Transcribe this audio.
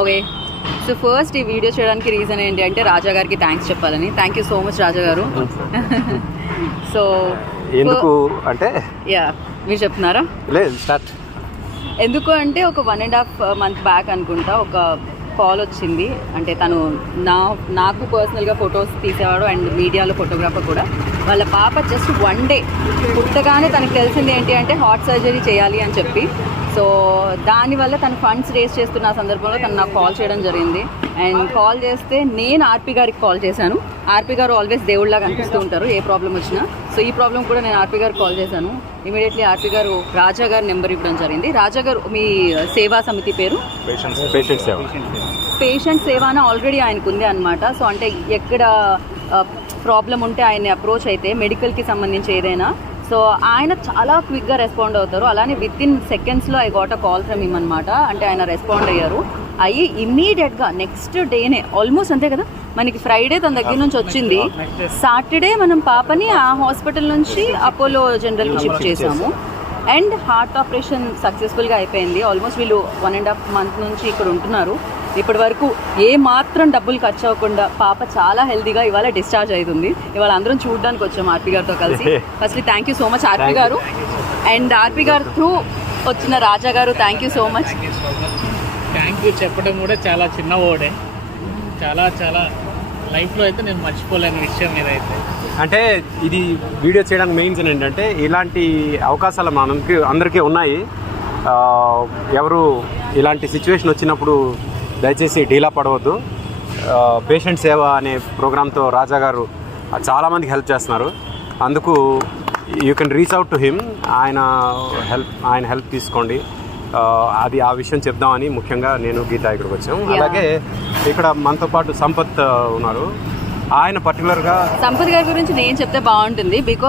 Okay, so first ఈ video చేయడానికి reason ఏంటి అంటే రాజా గారికి థ్యాంక్స్ చెప్పాలని. థ్యాంక్ యూ సో మచ్ రాజా గారు. సో ఎందుకు అంటే యా మీరు చెప్తున్నారా? లేదు, స్టార్ట్. ఎందుకు అంటే ఒక 1.5 month బ్యాక్ అనుకుంటా ఒక కాల్ వచ్చింది. అంటే తను నాకు పర్సనల్గా ఫొటోస్ తీసేవాడు అండ్ మీడియాలో ఫోటోగ్రాఫర్ కూడా. వాళ్ళ పాప జస్ట్ 1 day పుట్టగానే తనకు తెలిసింది ఏంటి అంటే హార్ట్ సర్జరీ చేయాలి అని చెప్పి. సో దానివల్ల తను ఫండ్స్ రేస్ చేస్తున్న సందర్భంలో తను నాకు కాల్ చేయడం జరిగింది. అండ్ కాల్ చేస్తే నేను ఆర్పి గారికి కాల్ చేశాను. ఆర్పి గారు ఆల్వేస్ దేవుళ్ళగా కనిపిస్తూ ఉంటారు ఏ ప్రాబ్లం వచ్చినా. సో ఈ ప్రాబ్లం కూడా నేను ఆర్పి గారికి కాల్ చేశాను. ఇమీడియట్లీ ఆర్పి గారు రాజా గారు నెంబర్ ఇవ్వడం జరిగింది. రాజా గారు మీ సేవా సమితి పేరు పేషెంట్ సేవ అని ఆల్రెడీ ఆయనకు ఉంది అనమాట. సో అంటే ఎక్కడ ప్రాబ్లం ఉంటే ఆయన్ని అప్రోచ్ అయితే మెడికల్కి సంబంధించి ఏదైనా సో ఆయన చాలా క్విక్గా రెస్పాండ్ అవుతారు. అలానే విత్ ఇన్ సెకండ్స్లో I got a call from him అనమాట. అంటే ఆయన రెస్పాండ్ అయ్యారు. అయ్యి ఇమ్మీడియట్గా నెక్స్ట్ డేనే ఆల్మోస్ట్ అంతే కదా, మనకి ఫ్రైడే తన దగ్గర నుంచి వచ్చింది, సాటర్డే మనం పాపని ఆ హాస్పిటల్ నుంచి అపోలో జనరల్కి షిఫ్ట్ చేసాము. అండ్ హార్ట్ ఆపరేషన్ సక్సెస్ఫుల్గా అయిపోయింది. ఆల్మోస్ట్ వీళ్ళు 1.5 month నుంచి ఇక్కడ ఉంటున్నారు. ఇప్పటి వరకు ఏ మాత్రం డబ్బులు ఖర్చు అవ్వకుండా పాప చాలా హెల్తీగా ఇవాళ డిశ్చార్జ్ అవుతుంది. ఇవాళ అందరం చూడడానికి వచ్చాము ఆర్పి గారితో కలిసి. Firstly thank you so much RP గారు. అండ్ ఆర్పి గారు త్రూ వచ్చిన రాజా గారు thank you so much. Thank you చెప్పడం కూడా చాలా చిన్న వర్డే. చాలా చాలా లైఫ్లో అయితే నేను మర్చిపోలేని విషయం ఇదైతే. అంటే ఇది వీడియో చేయడానికి మెయిన్స్ ఏంటంటే ఇలాంటి అవకాశాలు అందరికీ ఉన్నాయి. ఎవరు ఇలాంటి సిచ్యువేషన్ వచ్చినప్పుడు దయచేసి డీలా పడవద్దు. పేషెంట్ సేవ అనే ప్రోగ్రాంతో రాజా గారు చాలామందికి హెల్ప్ చేస్తున్నారు. అందుకు you can reach out to him. ఆయన హెల్ప్ తీసుకోండి. అది ఆ విషయం చెప్దామని ముఖ్యంగా నేను గీతా ఇక్కడికి వచ్చాము. అలాగే ఇక్కడ మనతో పాటు సంపత్ ఉన్నారు. ఆయన పర్టికులర్గా సంపత్ గారి గురించి నేను చెప్తే బాగుంటుంది. బికాస్